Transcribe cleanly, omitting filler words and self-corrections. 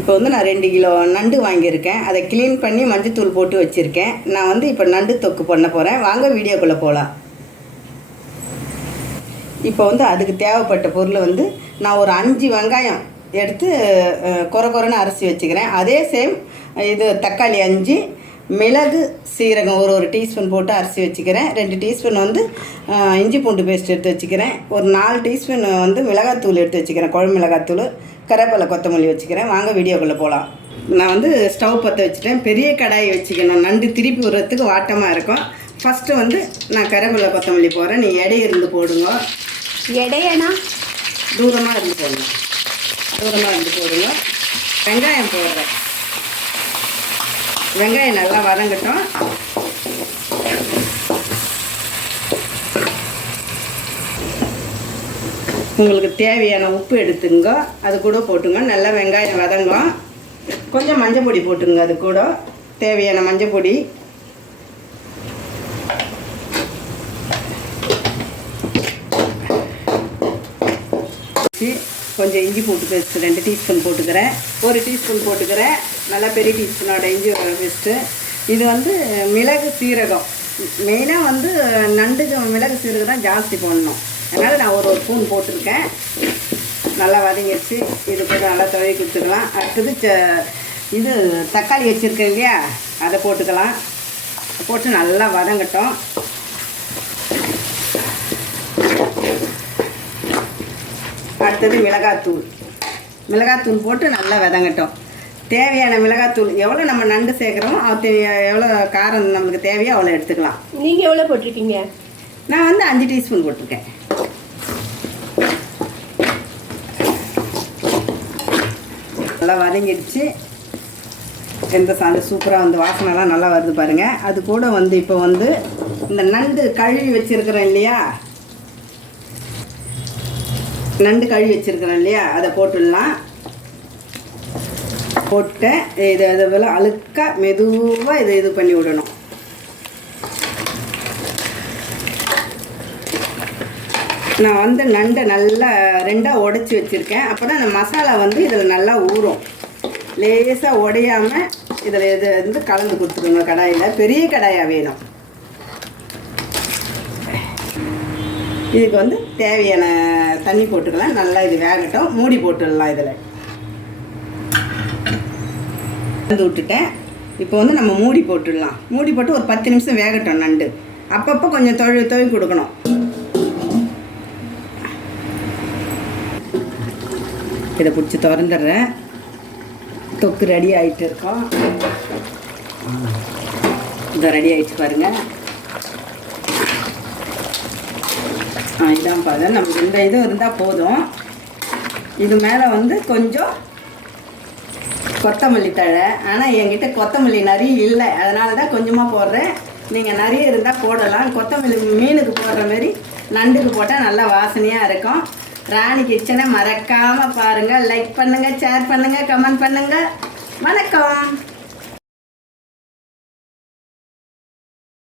இப்போ வந்து நான் 2 கிலோ நண்டு வாங்கியிருக்கேன். அதை க்ளீன் பண்ணி மஞ்சத்தூள் போட்டு வச்சுருக்கேன். நான் வந்து இப்போ நண்டு தொக்கு பண்ண போகிறேன். வாங்க வீடியோக்குள்ளே போகலாம். இப்போ வந்து அதுக்கு தேவைப்பட்ட பொருள் வந்து நான் ஒரு 5 வெங்காயம் எடுத்து கொரன்னு அரைச்சி வச்சுக்கிறேன். அதே சேம் இது தக்காளி 5, மிளகு சீரகம் ஒரு டீஸ்பூன் போட்டு அரைச்சி வச்சுக்கிறேன். 2 டீஸ்பூன் வந்து இஞ்சி பூண்டு பேஸ்ட் எடுத்து வச்சுக்கிறேன். ஒரு 4 டீஸ்பூன் வந்து மிளகாத்தூள் எடுத்து வச்சுக்கிறேன். குழம்பு மிளகாத்தூள், கருவேப்பிலை, கொத்தமல்லி வச்சுக்கிறேன். வாங்க வீடியோக்குள்ளே போகலாம். நான் வந்து ஸ்டவ் பற்ற வச்சுட்டேன். பெரிய கடாயை வச்சுக்கணும். நண்டு திருப்பி விடுறதுக்கு வாட்டமாக இருக்கும். ஃபஸ்ட்டு வந்து நான் கருவேப்பிலை, கொத்தமல்லி போடுறேன். நீ எடை இருந்து போடுங்க. எடையனா தூரமாக இருந்து போடுங்க. வெங்காயம் போடுறேன். வெங்காயம் நல்லா வதங்கட்டும். உங்களுக்கு தேவையான உப்பு எடுத்துங்க, அது கூட போட்டுங்க. நல்லா வெங்காயம் வதங்கும். கொஞ்சம் மஞ்சள் பொடி போட்டுங்க. அது கூட தேவையான மஞ்சள் பொடி, கொஞ்சம் இஞ்சி பூண்டு பேஸ்ட்டு 2 டீஸ்பூன் போட்டுக்கிறேன். 1 டீஸ்பூன் போட்டுக்கிறேன். நல்லா பெரிய டீஸ்பூனோட இஞ்சி பேஸ்ட்டு. இது வந்து மிளகு சீரகம். மெயினாக வந்து நண்டுக்கு மிளகு சீரகம் தான் ஜாஸ்தி போடணும். அதனால் நான் ஒரு ஸ்பூன் போட்டிருக்கேன். நல்லா வதங்கிடுச்சு. இது கூட நல்லா துவைய கொடுத்துக்கலாம். அடுத்தது இது தக்காளி வச்சுருக்கேன் இல்லையா, அதை போட்டுக்கலாம். போட்டு நல்லா வதங்கட்டும். அடுத்தது மிளகாத்தூள் போட்டு நல்லா வதங்கட்டும். தேவையான மிளகாத்தூள் எவ்வளோ நம்ம நண்டு சேர்க்குறோமோ அது எவ்வளோ காரம் நம்மளுக்கு தேவையோ அவ்வளோ எடுத்துக்கலாம். நீங்கள் எவ்வளோ போட்டிருக்கீங்க? நான் வந்து 5 டீஸ்பூன் போட்டிருக்கேன். நல்லா வதங்கிடுச்சு. எந்த சாந்து சூப்பராக வந்து வாசனைலாம் நல்லா வருது பாருங்கள். அது கூட வந்து இப்போ வந்து இந்த நண்டு கழுவி வச்சுருக்கிறேன் இல்லையா, அதை போட்டுடலாம். போட்டு இது போல் அழுக்காக மெதுவாக இது பண்ணி விடணும். நான் வந்து நண்டை நல்லா 2ஆக உடைச்சி வச்சுருக்கேன். அப்போ தான் அந்த மசாலா வந்து இதில் நல்லா ஊறும். லேசாக உடையாமல் இதில் இது வந்து கலந்து கொடுத்துருங்க. கடாயில் பெரிய கடாயாக வேணும். இதுக்கு வந்து தேவையான தண்ணி போட்டுக்கலாம். நல்லா இது வேகட்டும். மூடி போட்டுடலாம். இதில் வந்து விட்டுட்டேன். இப்போ வந்து நம்ம மூடி போட்டுடலாம். மூடி போட்டு ஒரு 10 நிமிஷம் வேகட்டும். நண்டு அப்பப்போ கொஞ்சம் தொழி கொடுக்கணும். இதை பிடிச்சி திறந்துடுறேன். தொக்கு ரெடி ஆகிட்டு இருக்கோம். இதை ரெடி ஆகிடுச்சு பாருங்கள். இதான் பாருங்க. நமக்கு இந்த இது இருந்தால் போதும். இது மேலே வந்து கொஞ்சம் கொத்தமல்லி தழை. ஆனால் என்கிட்ட கொத்தமல்லி நிறைய இல்லை, அதனால தான் கொஞ்சமாக போடுறேன். நீங்கள் நிறைய இருந்தால் போடலாம். கொத்தமல்லி மீனுக்கு போடுற மாதிரி நண்டுக்கு போட்டால் நல்லா வாசனையாக இருக்கும். ராணி கிச்சனை மறக்காமல் பாருங்கள். லைக் பண்ணுங்கள், ஷேர் பண்ணுங்கள், கமெண்ட் பண்ணுங்கள். வணக்கம்.